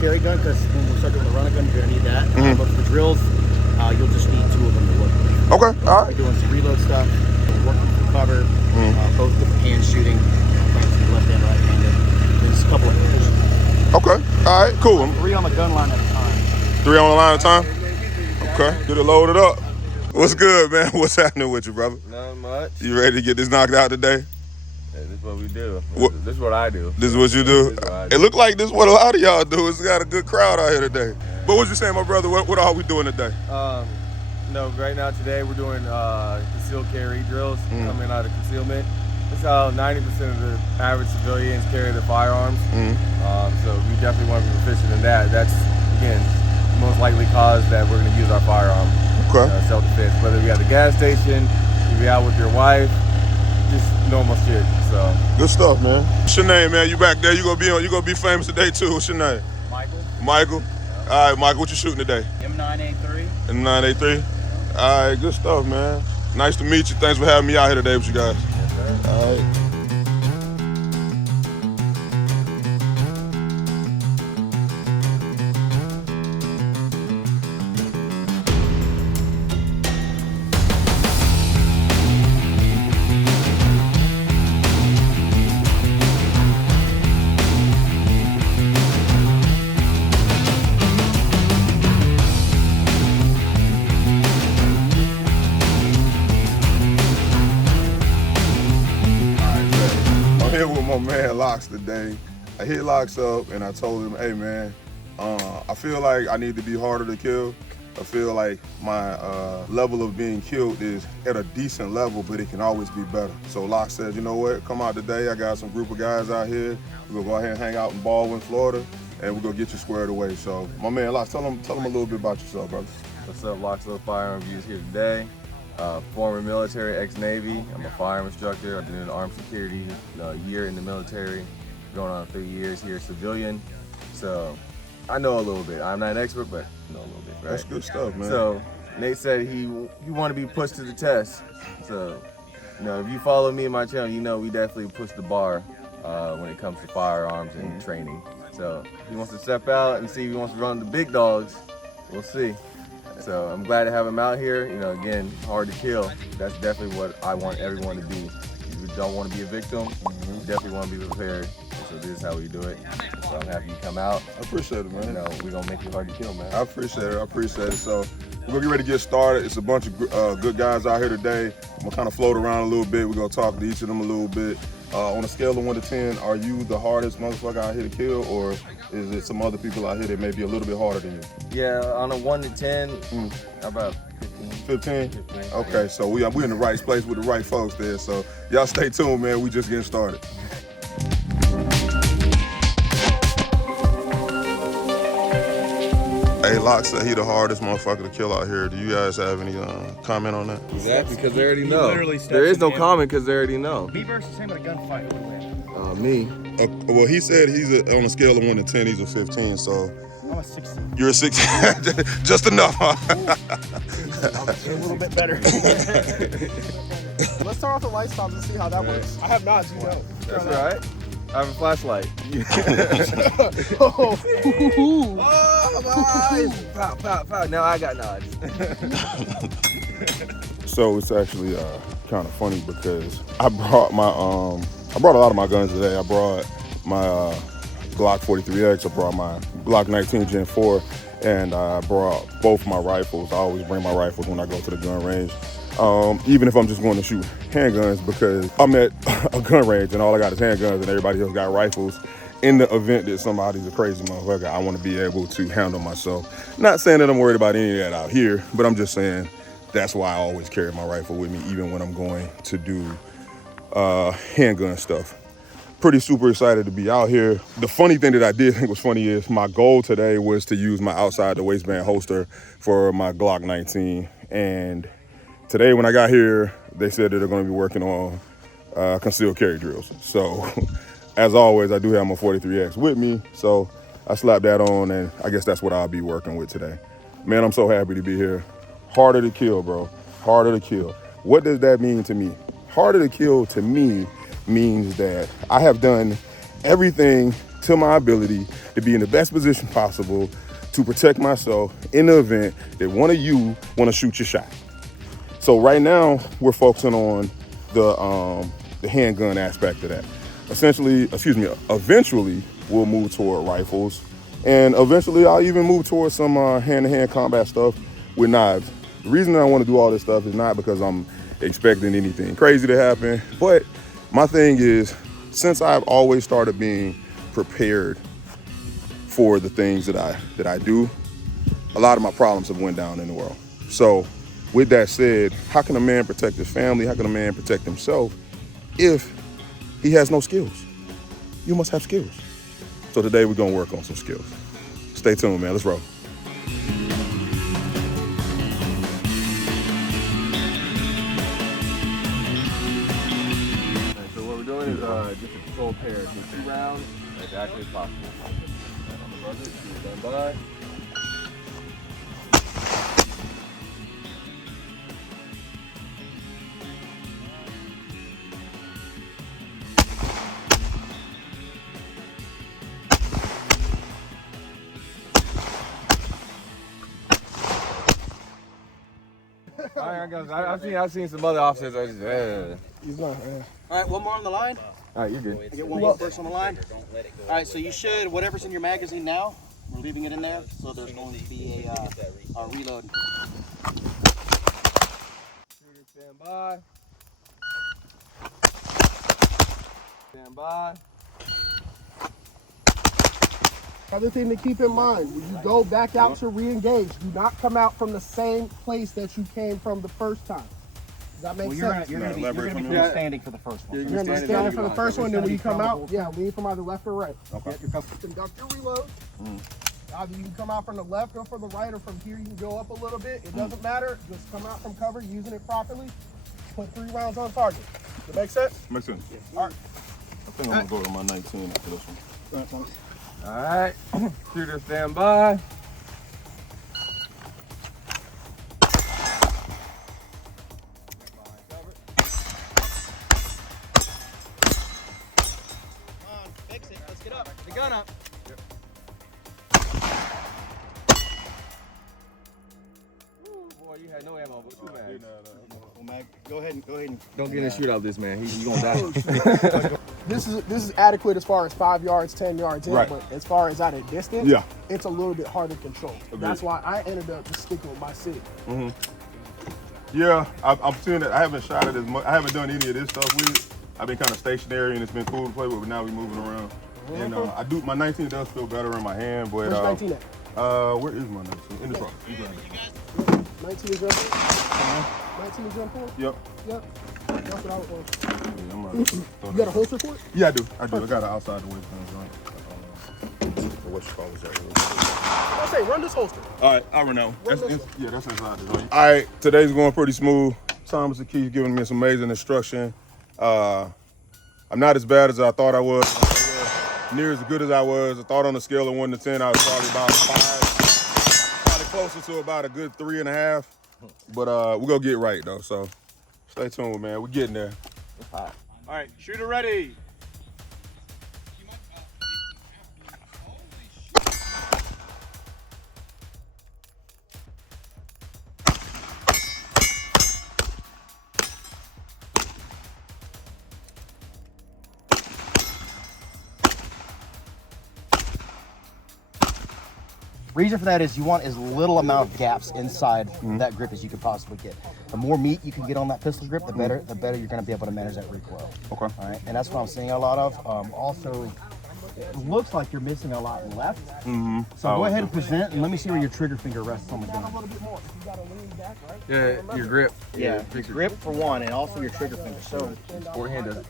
carry gun because when we start doing the running gun, you're gonna need that. But for the drills, you'll just need 2 of them to work with. Okay, all right. We're doing some reload stuff, working through cover, both different hand shooting, left hand, right handed. There's a couple of positions. Okay, all right, cool. 3 on the gun line at a time. 3 on the line at a time? Okay, get it loaded up. What's good, man? What's happening with you, brother? Not much. You ready to get this knocked out today? Yeah, this is what we do. What? This is what I do. This is what you do? It look like this is what a lot of y'all do. It's got a good crowd out here today. But what you saying, my brother? What are we doing today? Right now today we're doing concealed carry drills coming out of concealment. That's how 90% of the average civilians carry their firearms. So we definitely want to be proficient in that. That's, again, the most likely cause that we're going to use our firearm. Okay. Self-defense. Whether you're at the gas station, if you're out with your wife, just normal shit. So good stuff, man. What's your name, man? You back there? You gonna be famous today too? What's your name? Michael. Michael. Yeah. All right, Michael. What you shooting today? M9A3. M9A3. All right, good stuff, man. Nice to meet you. Thanks for having me out here today with you guys. yes, sir. All right. My man Locks today. I hit Locks up and I told him, hey man, I feel like I need to be harder to kill. I feel like my level of being killed is at a decent level, but it can always be better. So Locks said, you know what, come out today. I got some group of guys out here. We're gonna go ahead and hang out in Baldwin, Florida, and we're gonna get you squared away. So my man Locks, tell him a little bit about yourself, brother. What's up, Locks of Firearm Reviews here today. Former military, ex-Navy. I'm a firearm instructor. I've been in armed security a year in the military, going on 3 years here civilian. So I know a little bit. I'm not an expert, but I know a little bit, right? That's good stuff, man. So Nate said he want to be pushed to the test. So, if you follow me and my channel, you know we definitely push the bar when it comes to firearms and training. So he wants to step out and see if he wants to run the big dogs. We'll see. So I'm glad to have him out here. Again, hard to kill. That's definitely what I want everyone to be. You don't want to be a victim. You definitely want to be prepared. So this is how we do it. So I'm happy you come out. I appreciate it, man. We're going to make you hard to kill, man. I appreciate it. So we're gonna get ready to get started. It's a bunch of good guys out here today. I'm gonna kind of float around a little bit. We're gonna talk to each of them a little bit. On a scale of 1 to 10, are you the hardest motherfucker out here to kill, or is it some other people out here that may be a little bit harder than you? Yeah, on a 1 to 10, about 15. 15? Okay, so we're in the right place with the right folks there. So y'all stay tuned, man. We just getting started. Hey, Locke said he the hardest motherfucker to kill out here. Do you guys have any comment on that? Exactly, because they already He know. literally steps There is no in. comment because they already know. Me versus him in a gunfight, who would win? Me. Well, he said he's on a scale of 1 to 10, he's a 15, so. I'm a 16. You're a 16, just enough, huh? A little bit better. Let's start off the light stops and see how that works. I have not, you know. That's all right. I have a flashlight. Oh, my eyes. Pow, pow, pow. Now I got nods. So it's actually kind of funny because I brought a lot of my guns today. I brought my Glock 43X, I brought my Glock 19 Gen 4, and I brought both my rifles. I always bring my rifles when I go to the gun range. Even if I'm just going to shoot handguns, because I'm at a gun range and all I got is handguns and everybody else got rifles. In the event that somebody's a crazy motherfucker, I want to be able to handle myself. Not saying that I'm worried about any of that out here, but I'm just saying that's why I always carry my rifle with me, even when I'm going to do handgun stuff. Pretty super excited to be out here. The funny thing that I did think was funny is my goal today was to use my outside the waistband holster for my Glock 19. And today when I got here, they said that they're gonna be working on concealed carry drills. So as always, I do have my 43X with me. So I slapped that on and I guess that's what I'll be working with today. Man, I'm so happy to be here. Harder to kill, bro, harder to kill. What does that mean to me? Harder to kill to me means that I have done everything to my ability to be in the best position possible to protect myself in the event that one of you want to shoot your shot. So right now we're focusing on the handgun aspect of that. Eventually we'll move toward rifles, and eventually I'll even move towards some hand-to-hand combat stuff with knives. The reason I want to do all this stuff is not because I'm expecting anything crazy to happen, but my thing is, since I've always started being prepared for the things that I do, a lot of my problems have went down in the world. So with that said, how can a man protect his family? How can a man protect himself if he has no skills? You must have skills. So today we're gonna work on some skills. Stay tuned, man, let's roll. So what we're doing is just a controlled pair. Do 2 rounds as accurately as possible. Stand by. I've seen some other officers. He's not. All right, one more on the line. All right, you're good. I get one more person on the line. All right, so you should, whatever's in your magazine now, we're leaving it in there. So there's going to be a reload. Shooter, stand by. Stand by. Other thing to keep in mind, when you go back out to re-engage, do not come out from the same place that you came from the first time. Does that make sense? You're going to be standing for the first one. You're going to be standing for the first one, then when you come out, lead from either left or right. Okay. Conduct your reload. Either you can come out from the left or from the right, or from here you can go up a little bit. It doesn't matter. Just come out from cover, using it properly. Put 3 rounds on target. Does that make sense? Makes sense. Yes. All right. I think I'm gonna go to my 19 after this one. All right. Shooter, stand by. Fix it. Let's get up. Get the gun up. Yep. Boy, you had no ammo, but 2 mags. Go ahead and Don't get in a shootout, this man. He's gonna die. This is adequate as far as 5 yards, 10 yards in, Right. but as far as at a distance, Yeah. it's a little bit harder to control. Agreed. That's why I ended up just sticking with my city. Yeah, I'm seeing that. I haven't shot it as much. I haven't done any of this stuff with it. I've been kind of stationary, and it's been cool to play with, but now we're moving around. And I do, my 19 does feel better in my hand, but Where's 19 at? where is my 19? In the truck. 19 is jump forward? 19 is jump forward? Yep. Yep. That's what I was going. Yeah, I'm You got a holster for it? Yeah, I do. I got it outside the waistband joint. What you call that? I say, run this holster. All right, I run that one. Run this Yeah, that's inside the joint. All right, today's going pretty smooth. Thomas and Keith giving me some amazing instruction. I'm not as bad as I thought I was. Near as good as I was. I thought on a scale of 1 to 10, I was probably about 5. Probably closer to about a good 3.5. But we're gonna get right though, so stay tuned, man. We're getting there. All right, shooter ready. Reason for that is you want as little amount of gaps inside that grip as you could possibly get. The more meat you can get on that pistol grip, the better you're going to be able to manage that recoil. Okay. All right, and that's what I'm seeing a lot of. Also, it looks like you're missing a lot left. So go ahead and present, and let me see where your trigger finger rests on the A gun. little bit more. You got to lean back, right? Yeah, your grip. Yeah, your grip for one, and also your trigger finger. So Forehand does.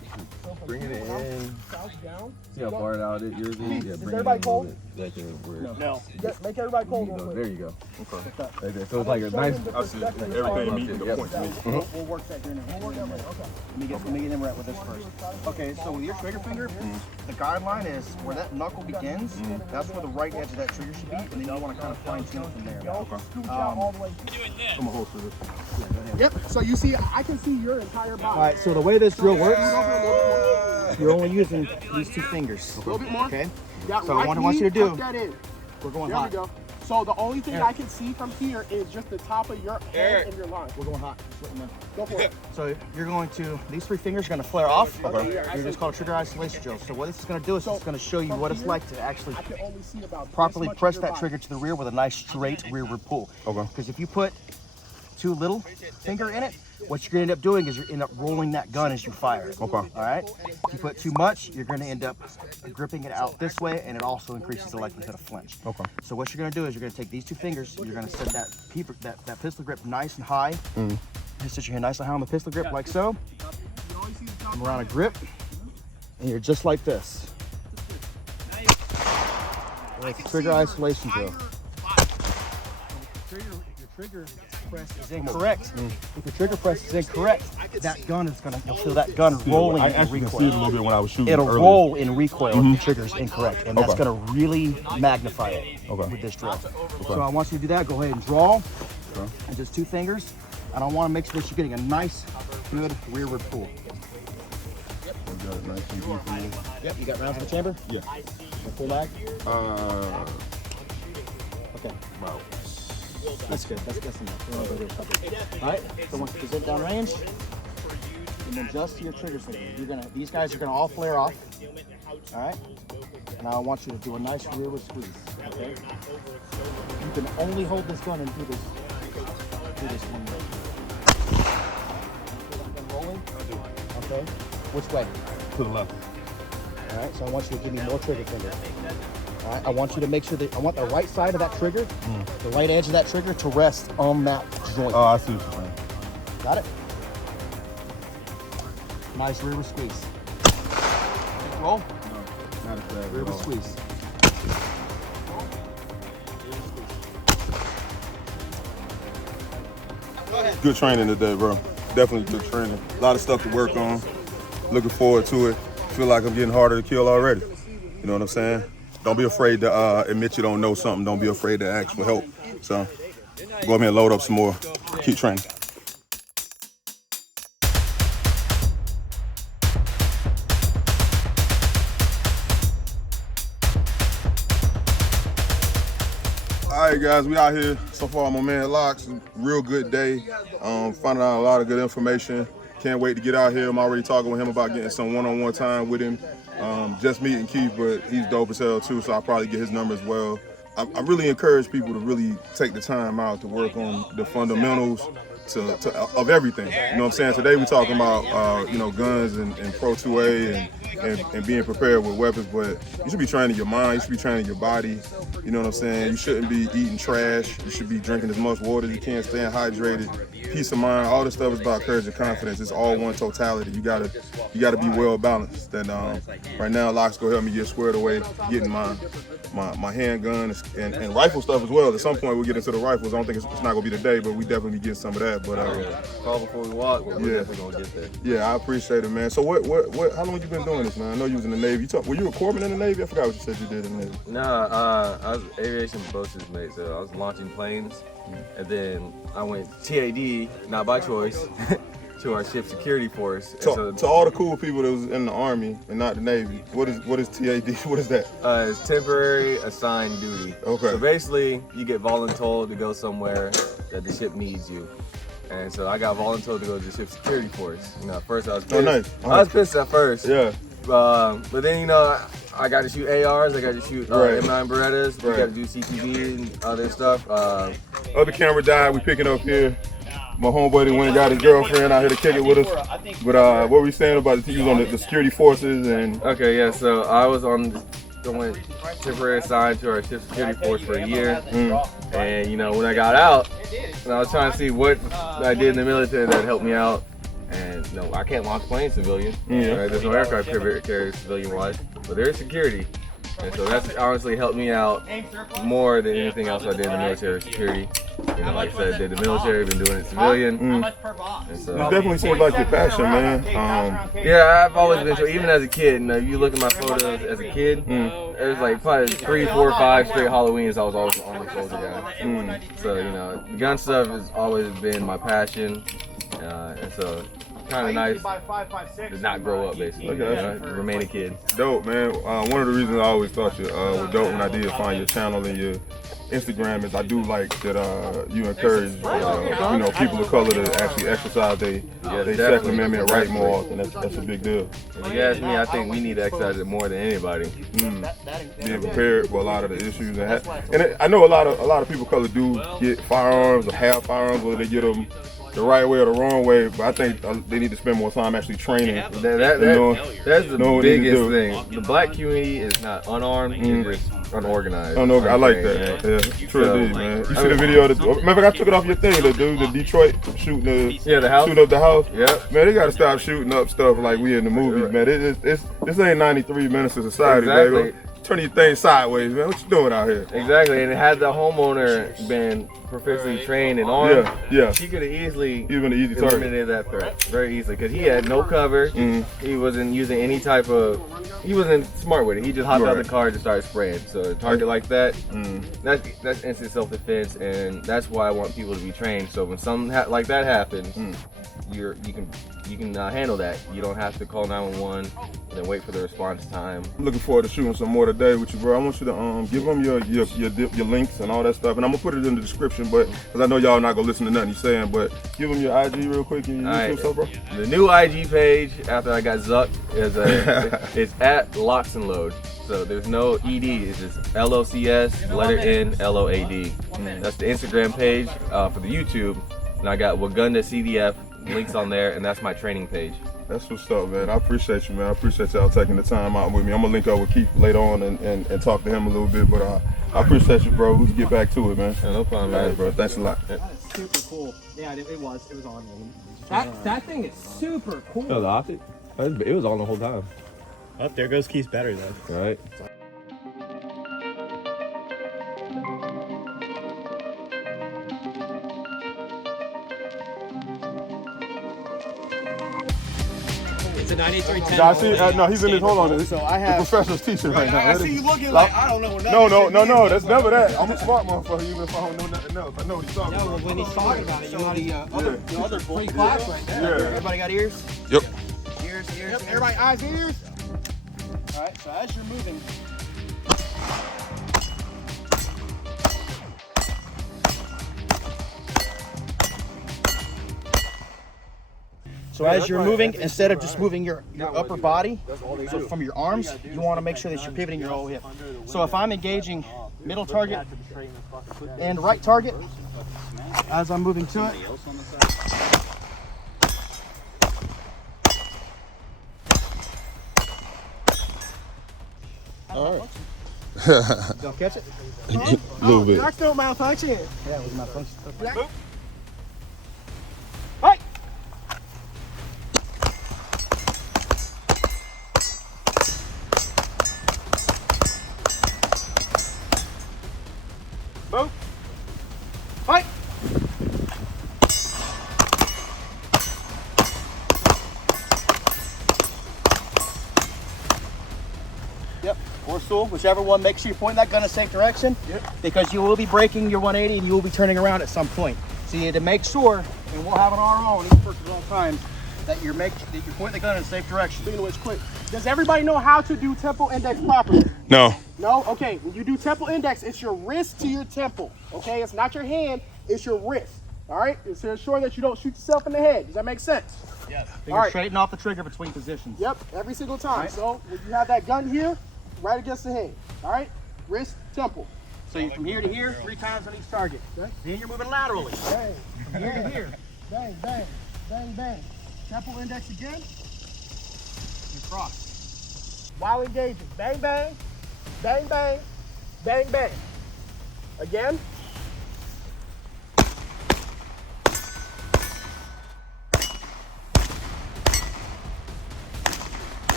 Bring it in. South down. See how far out it is? Yeah, Is bring everybody it in cold? a little bit. Like weird. no. Make everybody cold real quick. There you go. Okay. Right there. So it's like a nice. I see everything meeting the point to me. We'll work that here in a minute. Let me get him right with this first. Okay, so with your trigger finger, the guideline is where that knuckle begins. That's where the right edge of that trigger should be, and then you want to kind of fine tune it from there. All the way. I'm gonna holster this. Yep. So you see, I can see your entire body. All right, so the way this drill works, you're only using these 2 fingers. A little bit more. Okay. That So right what I want knee, you to do, tuck that in. we're going There hot. we go. So the only thing Here. I can see from here is just the top of your head and your line. We're going hot. Just let me know. Go for it. So you're going to, these 3 fingers are going to flare off. Okay. You're just called a trigger isolation drill. So what this is going to do is it's going to show you what it's like to actually I can only see about this properly much of press your that body. trigger to the rear with a nice straight rearward pull. Okay. Because if you put too little finger in it, what you're going to end up doing is you end up rolling that gun as you fire. Okay. All right. If you put too much, you're going to end up gripping it out this way, and it also increases the likelihood of flinch. Okay. So what you're going to do is you're going to take these 2 fingers, you're going to set that pistol grip nice and high. Just sit your hand nice and high on the pistol grip like so. Come around a grip, and you're just like this. Like a trigger isolation drill. Your trigger press is incorrect. If the trigger press is incorrect, that gun is gonna, you'll feel that gun rolling I in actually recoil. can see it a little bit when I was shooting It'll earlier. roll in recoil if the trigger's incorrect, and that's Okay. gonna really magnify it with this drill. So I want you to do that. Go ahead and draw, and just 2 fingers, and I want to make sure that you're getting a nice, good rearward pull. Yep, you got rounds in the chamber? Yeah. Full mag? Okay. Wow. That's good. That's enough. All right. So once you present down range, and then just to your trigger finger. These guys are gonna all flare off. All right. And I want you to do a nice rearward squeeze. Okay. You can only hold this gun and do this one way. Rolling. Okay. Which way? To the left. All right. So I want you to give me more trigger finger. All right, I want you to make sure that I want the right side of that trigger, the right edge of that trigger to rest on that joint. Oh, I see what you're saying. Got it? Nice rearward squeeze. Roll. No, not as bad at Rearward all. squeeze. Good training today, bro. Definitely good training. A lot of stuff to work on. Looking forward to it. Feel like I'm getting harder to kill already. You know what I'm saying? Don't be afraid to admit you don't know something. Don't be afraid to ask for help. So go ahead and load up some more. Keep training. All right, guys, we out here. So far, my man Locks, real good day. Finding out a lot of good information. Can't wait to get out here. I'm already talking with him about getting some one-on-one time with him. Just meeting Keith, but he's dope as hell too, so I'll probably get his number as well. I really encourage people to really take the time out to work on the fundamentals of everything. You know what I'm saying? Today we're talking about guns and Pro 2A and being prepared with weapons, but you should be training your mind, you should be training your body. You know what I'm saying? You shouldn't be eating trash. You should be drinking as much water as you can, staying hydrated. Peace of mind, all this stuff is about courage and confidence. It's all one totality. You gotta be well balanced. And right now, Locks go help me get squared away, getting my handgun and rifle stuff as well. At some point, we'll get into the rifles. I don't think it's not gonna be today, but we definitely get some of that. But Call before we walk, but we're definitely gonna get there. yeah, I appreciate it, man. So what? How long you been doing this, man? I know you was in the Navy. Were you a corpsman in the Navy? I forgot what you said you did in the Navy. Nah, I was aviation boatswain's mate, so I was launching planes, and then I went TAD, not by choice, to our ship security force. To all the cool people that was in the Army and not the Navy, what is TAD? What is that? It's temporary assigned duty. Okay. So basically, you get voluntold to go somewhere that the ship needs you. And so I got voluntold to go to the ship security force. At first I was pissed. Oh, nice. I was pissed at first. Yeah. But then, I got to shoot ARs, I got to shoot Right. M9 Berettas, we Right. got to do CTV and other stuff. Other camera died. We picking up here. My homeboy that went and got his girlfriend out here to kick it with us. But what were we saying about he was on the security forces and? Okay, yeah. So I was went temporary assigned to our ship security force for a year, and when I got out, and I was trying to see what I did in the military that helped me out. And no, I can't launch planes civilian. Yeah. Right? There's no aircraft carrier civilian wise, but there is security. And so that's honestly helped me out more than anything else I did in the military security. Like I said, I did the military, been doing it civilian. And so, It definitely seems like your passion, man. yeah, I've always been, so even as a kid, if you look at my photos as a kid, it was like probably 3, 4, 5 straight Halloweens I was always on the soldier guy. So, the gun stuff has always been my passion. And so kind of nice to not grow up, basically. Remain a kid. Dope, man. One of the reasons I always thought you were dope when I did find your channel and your Instagram is I do like that you encourage people of color to actually exercise they Second Amendment right more often. That's a big deal. If you ask me, I think we need to exercise it more than anybody. Being prepared for a lot of the issues I know a lot of people of color do get firearms or have firearms, whether they get them the right way or the wrong way, but I think they need to spend more time actually training. That's the biggest thing. The black community is not unarmed, it's just unorganized. I like that. Yeah, true indeed, man. You see the video? Remember, I took it off your thing. The dude, the Detroit shooting the house. Shooting up the house. Yep. Man, they gotta stop shooting up stuff like we in the movies, man. This ain't 93 Minutes of Society, exactly. baby. Turn your thing sideways, man. What you doing out here? Exactly, and had the homeowner been proficiently trained and armed, she could have easily eliminated that threat very easily because he had no cover. He wasn't using any type of, he wasn't smart with it. He just hopped out of the car and just started spraying. So a target like that, that's instant self-defense, and that's why I want people to be trained. So when something like that happens, you can handle that. You don't have to call 911 and then wait for the response time. I'm looking forward to shooting some more today with you, bro. I want you to give them your links and all that stuff, and I'm gonna put it in the description, but because I know y'all not gonna listen to nothing you're saying, but give them your IG real quick and your YouTube stuff, bro. The new IG page after I got zucked is it's at Locks and Load. So there's no ED, it's just LOCS, letter N, LOAD. That's the Instagram page for the YouTube, and I got Wagunda CDF links on there, and that's my training page. That's what's up, man. I appreciate you, man. I appreciate y'all taking the time out with me. I'm gonna link up with Keith later on and talk to him a little bit, but I appreciate you, bro. Let's get back to it, man. Yeah, no problem, man. Right, bro. Thanks a lot. Super cool. Yeah, it was on. That thing is super cool. No, the optic? It was on the whole time. Oh, there goes Keith's battery though. All right. It's a 9310. Yeah, I see. No, he's in his. Hold on. So I have. The professor's teaching right now. I see you looking like I don't know what nothing. No. That's never that. I'm a smart motherfucker, even if I don't know nothing else. I know what he's talking No, about. when he's talking about it, you want The other free class right there. Yeah. Everybody got ears? Yep. Ears. Yep, everybody eyes, ears. All right, so as you're moving, instead of just moving your upper body, so from your arms, you want to make sure that you're pivoting your whole hip. So if I'm engaging middle target and right target, as I'm moving to it, All right. don't catch it. A little bit. That's still malfunction. Yeah, it was malfunction. Right. Move. Fight. Yep, or stool, whichever one. Make sure you point that gun in a safe direction. Yep. Because you will be breaking your 180 and you will be turning around at some point. So you need to make sure, and we'll have an RO on each person at all times, that you're pointing the gun in a safe direction. Speaking of which, quick. Does everybody know how to do temple index properly? No. No? Okay, when you do temple index, it's your wrist to your temple. Okay, it's not your hand, it's your wrist. All right, it's to ensure that you don't shoot yourself in the head. Does that make sense? Yes. All right. Straighten off the trigger between positions. Yep, every single time. Right. So when you have that gun here, right against the head. All right, wrist, temple. So you're from here to here, 3 times on each target. Okay. Then you're moving laterally. Bang, From here to here. bang, bang, bang, bang. Temple index again. You cross. While engaging. Bang, bang, bang, bang, bang, bang. Again.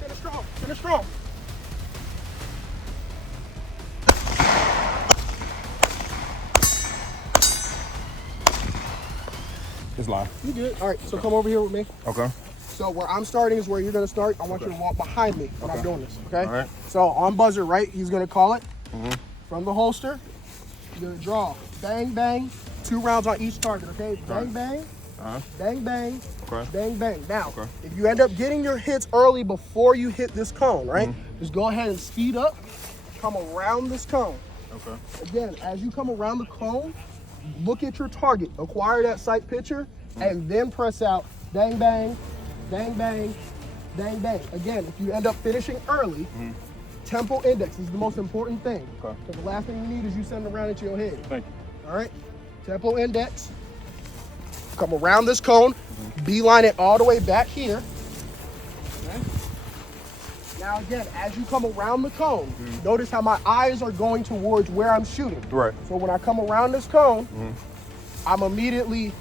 Finish strong. Finish strong. Just lie. You good? All right, so come over here with me. Okay. So where I'm starting is where you're gonna start. I want you to walk behind me when I'm doing this, okay? All right. So on buzzer, right, he's gonna call it from the holster. You're gonna draw, bang, bang, 2 rounds on each target, okay? Bang, bang, bang, bang, Okay. bang, bang. Now, if you end up getting your hits early before you hit this cone, right, just go ahead and speed up, come around this cone. Okay. Again, as you come around the cone, look at your target, acquire that sight picture, and then press out, bang, bang, bang, bang, bang, bang. Again, if you end up finishing early, tempo index is the most important thing. Okay. Because the last thing you need is you sending around into your head. Thank you. All right? Tempo index. Come around this cone, beeline it all the way back here. Okay? Now again, as you come around the cone, notice how my eyes are going towards where I'm shooting. Right. So when I come around this cone, I'm immediately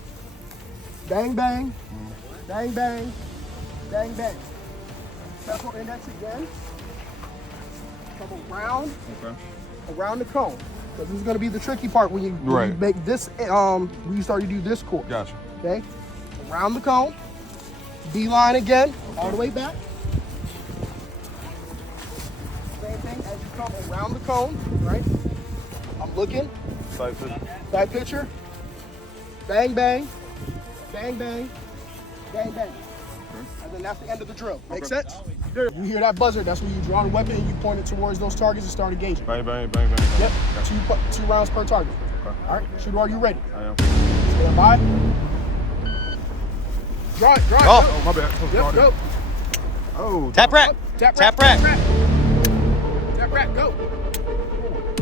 bang, bang, bang, bang, bang, bang. Tempo index again. Come around the cone. Because this is going to be the tricky part when you make this, when you start to do this course. Gotcha. Okay? Around the cone. Beeline again, all the way back. Same thing as you come around the cone, right? I'm looking. Side picture. Bang, bang. Bang, bang. Bang, bang. And then that's the end of the drill. Make sense? You hear that buzzer, that's when you draw the weapon and you point it towards those targets and start engaging. Bang, bang, bang, bang. Yep, two rounds per target. Okay. All right, shooter, are you ready? I am. Stand by. Draw it. Oh, my bad. Yep, go. Oh. Tap rack. Tap Tap rack. rack. Tap rack, go.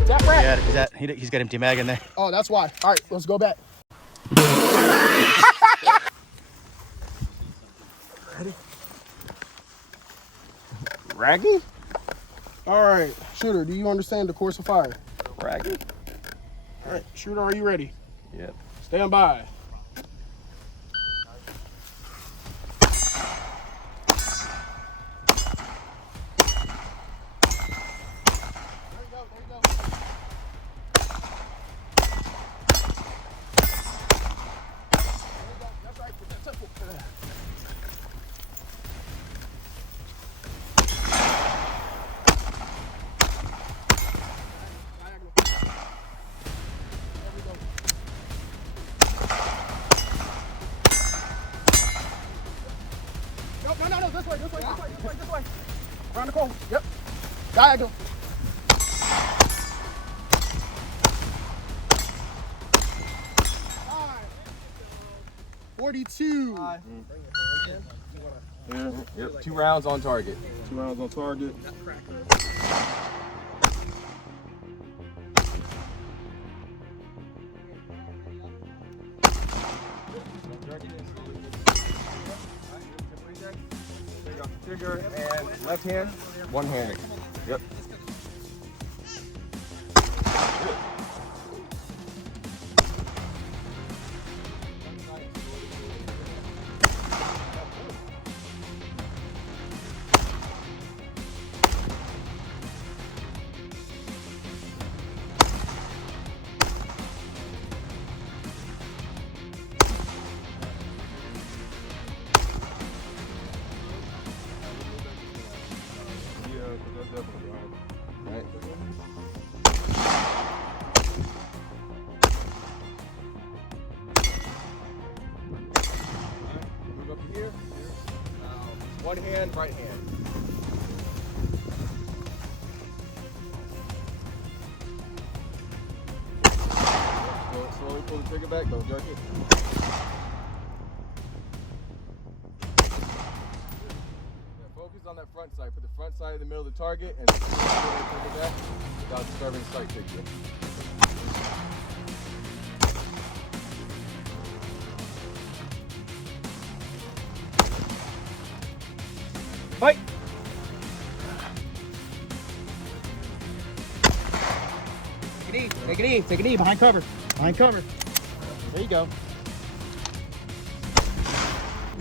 Tap rack. Yeah, he's got empty mag in there. Oh, that's why. All right, let's go back. Ready? Raggy? All right, shooter, do you understand the course of fire? Raggy? All right, shooter, are you ready? Yep. Stand by. No, this way. Around the corner. Yep. Diagonal. 42. Yep. 2 rounds on target. 2 rounds on target. Trigger and left hand, one handed. Yep. Right. Move up to here. One hand, right hand. Slowly pull the trigger back, don't jerk it. Focus on that front side. Put the front side in the middle of the target and pull the trigger back without disturbing the sight picture. Fight. Take it easy. Behind cover. There you go.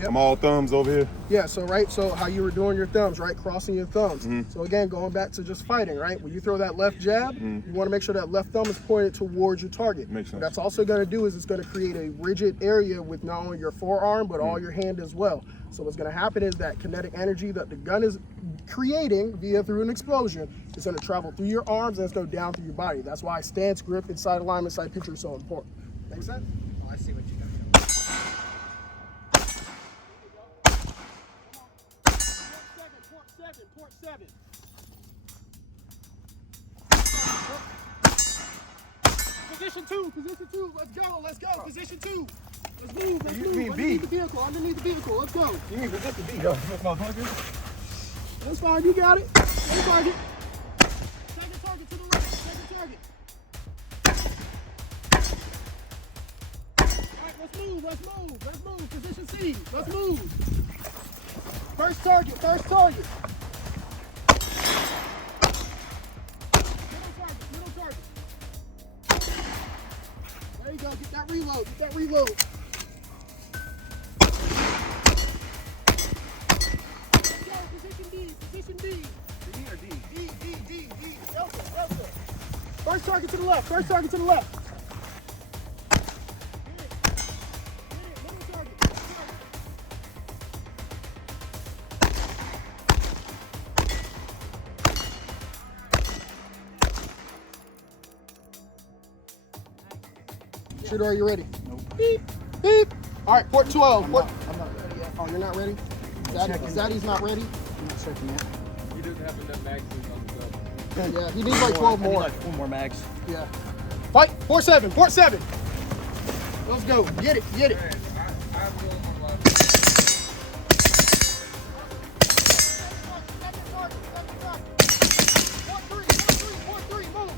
Yep. I'm all thumbs over here. Yeah, so right, so how you were doing your thumbs, right? Crossing your thumbs. Mm-hmm. So again, going back to just fighting, right? When you throw that left jab, you want to make sure that left thumb is pointed towards your target. Makes sense. What that's also going to do is it's going to create a rigid area with not only your forearm, but all your hand as well. So what's going to happen is that kinetic energy that the gun is creating through an explosion is going to travel through your arms and it's going to go down through your body. That's why stance, grip, inside alignment, side picture is so important. Make sense? Oh, I see what you got. Port seven. Position two. Let's go. Position two. Let's move. Underneath the vehicle. Let's go. You need to get the beat up, motherfucker. That's fine. You got it. Second target. Second target to the left. Second target. All right, let's move. Position C. Let's move. First target. Middle target. There you go. Get that reload. Let's go. Position D. D or D? D. Delta. First target to the left. Get it. Middle target. Shooter, are you ready? Nope. Beep. All right, port 12. I'm not ready yet. Oh, you're not ready? Zaddy's not ready? I'm not checking yet. He doesn't have enough magazines on the gun. Yeah, he needs like 12 more. Like 4 more mags. Yeah. Fight. Port 7. Let's go. Get it. Man, I feel my life.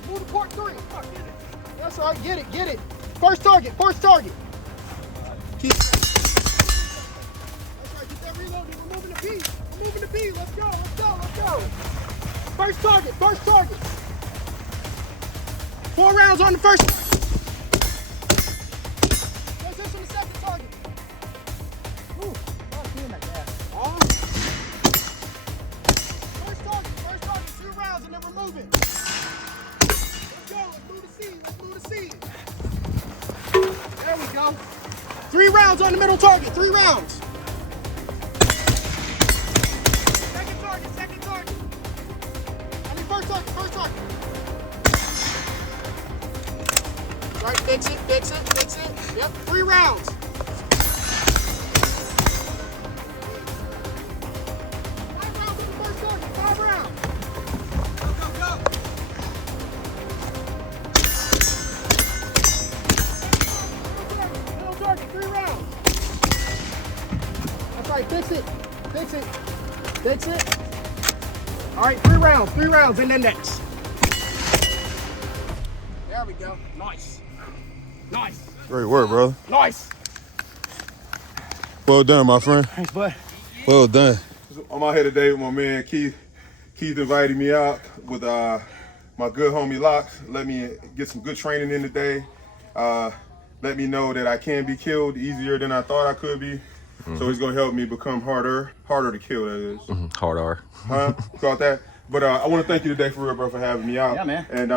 Move to port 3. That's all right. Get it. First target. Keep. That's right. Get that reloading. We're moving to B. Let's go. First target. 4 rounds on the first. Position the second target. Ooh, oh. First target, 2 rounds, and then we're moving. Let's go. Let's move to C. There we go. 3 rounds on the middle target. 3 rounds. Second target. I mean, first target. All right, fix it. Yep, 3 rounds. 5 rounds on the first target. 5 rounds. Go. Middle target, 3 rounds. That's right, fix it. All right, 3 rounds, and then next. There we go. Nice. Great work, brother. Nice. Well done, my friend. Thanks, bud. Well done. I'm out here today with my man Keith. Keith invited me out with my good homie Locks. Let me get some good training in today. Let me know that I can be killed easier than I thought I could be. So he's gonna help me become harder to kill, that is. Hard R. Huh? Caught that? But I want to thank you today for real, bro, for having me out. Yeah, man. And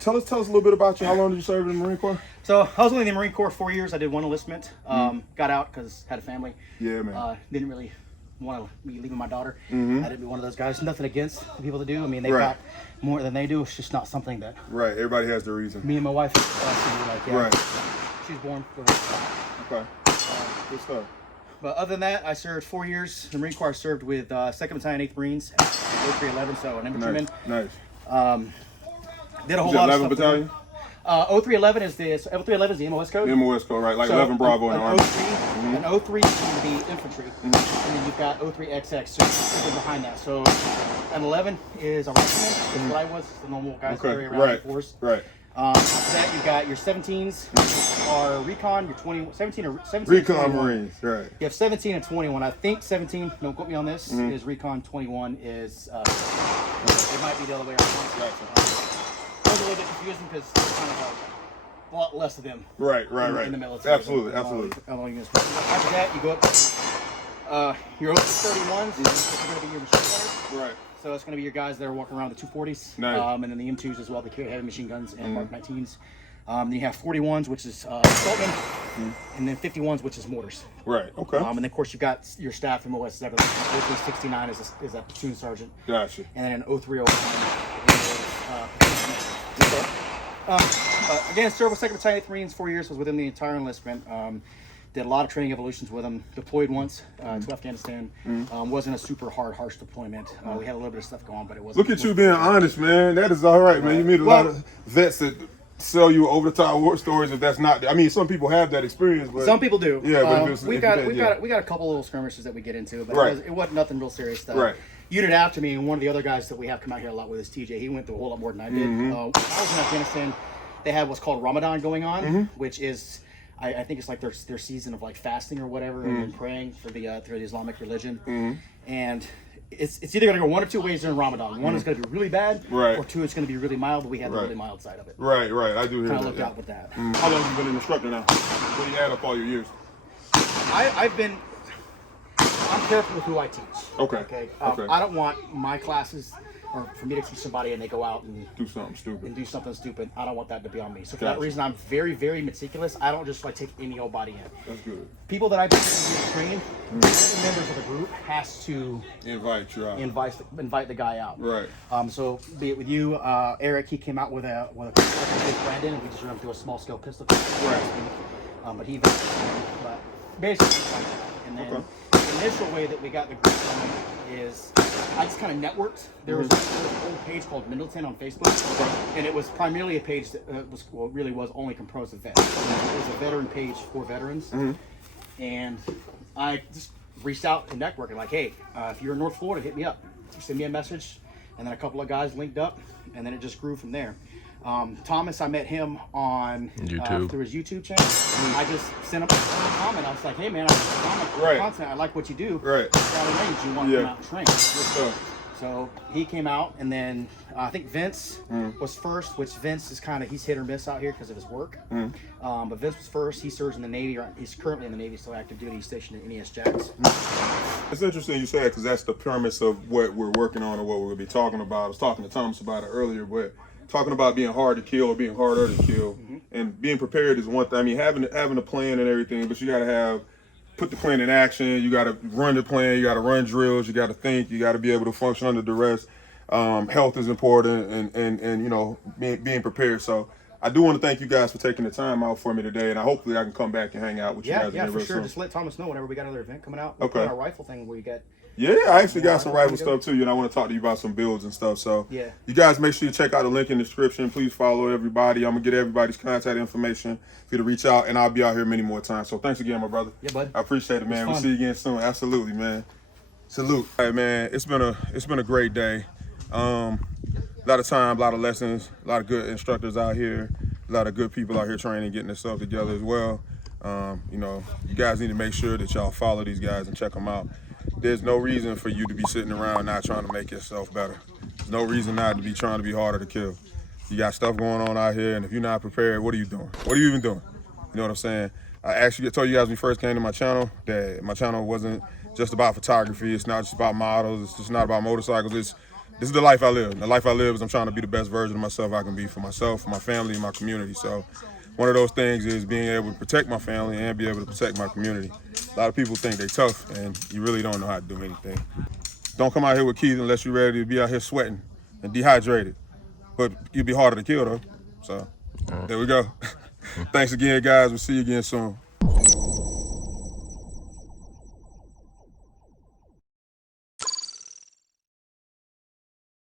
tell us a little bit about you. How long did you serve in the Marine Corps? So I was only in the Marine Corps 4 years. I did 1 enlistment. Got out because had a family. Yeah, man. Didn't really want to be leaving my daughter. I didn't be one of those guys. Nothing against the people that do. I mean, they got more than they do. It's just not something that Right. Everybody has their reason. me and my wife like. Yeah, Right. She was born for Okay. Good stuff. But other than that, I served 4 years in the Marine Corps. I served with 2nd Battalion, 8th Marines, 0311, so an infantryman. Nice. Did a whole Is it lot 11 of stuff. battalion? 0311 is the 0311 is the MOS code. MOS code, right? Like So 11 Bravo in an the Army. 03, an 03 is going to be infantry, and then you've got 03XX, so something behind that. So an 11 is a rifleman. That's what I was, the normal guys that carry around the force. Right. After that, you've got your 17s are recon. Your 17 or 17. Recon 21. Marines, right? You have 17 and 21. I think 17. Don't quote me on this. Is recon. 21 is. It might be the other way around. Right. It was a little bit confusing because there's kind of a lot less of them. Right. In the military. Absolutely. After that, you go up to Your OP31s is going to be your machine gunners. Right. So it's going to be your guys that are walking around the 240s. Nice. And then the M2s as well, the carry heavy machine guns and Mark 19s. Then you have 41s, which is assaultmen, and then 51s, which is mortars. Right. Okay. And then of course you've got your staff from OS 7. 0369 is a platoon sergeant. Gotcha. And then an 0301 is again, served with 2nd Battalion Marines 4 years, was with them the entire enlistment. Did a lot of training evolutions with them. Deployed once to Afghanistan. Wasn't a super hard, harsh deployment. We had a little bit of stuff going on, but it wasn't. Look at you being honest, man. That is all right, man. You meet a lot of vets that sell you over the top war stories. If that's not, I mean, some people have that experience, but some people do. Yeah, but we got a couple little skirmishes that we get into, but it wasn't nothing real serious stuff. Right. You did after me, and one of the other guys that we have come out here a lot with is TJ. He went through a whole lot more than I did. When I was in Afghanistan, they had what's called Ramadan going on, which is, I think it's like their season of like fasting or whatever, and praying for the Islamic religion. And it's either going to go one or two ways during Ramadan. One is going to be really bad, or two, it's going to be really mild. But we have the really mild side of it. Right. I do hear that. Kind of looked out with that. How long have you been an instructor now? What do you add up all your years? I'm careful with who I teach. Okay. I don't want my classes, or for me to teach somebody and they go out and Do something stupid. I don't want that to be on me. So for that reason, I'm very, very meticulous. I don't just like take any old body in. That's good. People that I train, one of the members of the group has to Invite you out. invite the guy out. Right. So be it with you, Eric, he came out with a big Brandon, and we just ran him through a small scale pistol. Right. But basically, and then the initial way that we got the group going is I just kind of networked. There was an old page called Middleton on Facebook, and it was primarily a page that really was only composed of vets. It was a veteran page for veterans, and I just reached out to network and like, hey, if you're in North Florida, hit me up. Send me a message, and then a couple of guys linked up, and then it just grew from there. Thomas, I met him on YouTube through his YouTube channel. I just sent him a comment. I was like, "Hey man, I like content. I like what you do. Right. Do you want to come out and train?" So he came out, and then I think Vince was first. Which Vince is he's hit or miss out here because of his work. But Vince was first. He serves in the Navy. He's currently in the Navy, still active duty. He's stationed at NES Jacks. It's interesting you say it because that's the premise of what we're working on and what we're going to be talking about. I was talking to Thomas about it earlier, but talking about being hard to kill or being harder to kill, and being prepared is one thing. I mean, having a plan and everything, but you got to put the plan in action. You got to run the plan. You got to run drills. You got to think. You got to be able to function under duress. Health is important, and you know, being prepared. So I do want to thank you guys for taking the time out for me today, and hopefully I can come back and hang out with you guys again real soon. Just let Thomas know whenever we got another event coming out. Okay. Our rifle thing where you get. Yeah, I actually got some rifle stuff too, and I want to talk to you about some builds and stuff. So you guys make sure you check out the link in the description. Please follow everybody. I'm gonna get everybody's contact information for you to reach out, and I'll be out here many more times. So thanks again, my brother. Yeah, bud. I appreciate it, man. We'll see you again soon. Absolutely, man. Salute. All right, man. It's been a great day. A lot of time, a lot of lessons, a lot of good instructors out here, a lot of good people out here training, getting this stuff together as well. You know, you guys need to make sure that y'all follow these guys and check them out. There's no reason for you to be sitting around not trying to make yourself better. There's no reason not to be trying to be harder to kill. You got stuff going on out here, and if you're not prepared, what are you doing? What are you even doing? You know what I'm saying? I told you guys when we first came to my channel that my channel wasn't just about photography. It's not just about models. It's just not about motorcycles. This is the life I live. The life I live is I'm trying to be the best version of myself I can be for myself, for my family, and my community. So one of those things is being able to protect my family and be able to protect my community. A lot of people think they're tough, and you really don't know how to do anything. Don't come out here with Keith unless you're ready to be out here sweating and dehydrated. But you'll be harder to kill, though. So there we go. Thanks again, guys. We'll see you again soon.